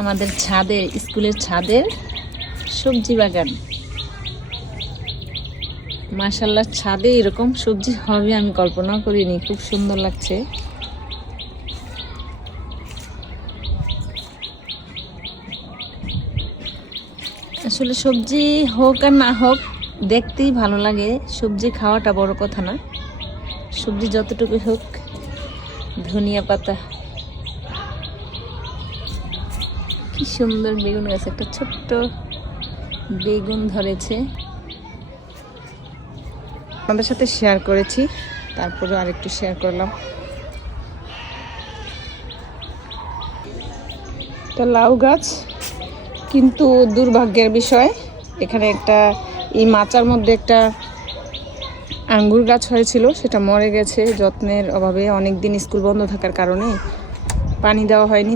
আমাদের ছাদে, স্কুলের ছাদের সবজি বাগান। মাশাআল্লাহ, ছাদে এরকম সবজি হবে আমি কল্পনা করিনি। খুব সুন্দর লাগছে। আসলে সবজি হোক আর না হোক, দেখতেই ভালো লাগে। সবজি খাওয়াটা বড় কথা না, সবজি যতটুকু হোক। ধনিয়া পাতা, কি সুন্দর বেগুন গাছ, একটা ছোট্ট বেগুন ধরেছে। আমাদের সাথে শেয়ার করেছি, তারপরে আরেকটু শেয়ার করলাম। এটা লাউ গাছ, কিন্তু দুর্ভাগ্যের বিষয় এখানে একটা এই মাচার মধ্যে একটা আঙ্গুর গাছ হয়েছিল, সেটা মরে গেছে যত্নের অভাবে। অনেক দিন স্কুল বন্ধ থাকার কারণে পানি দেওয়া হয়নি।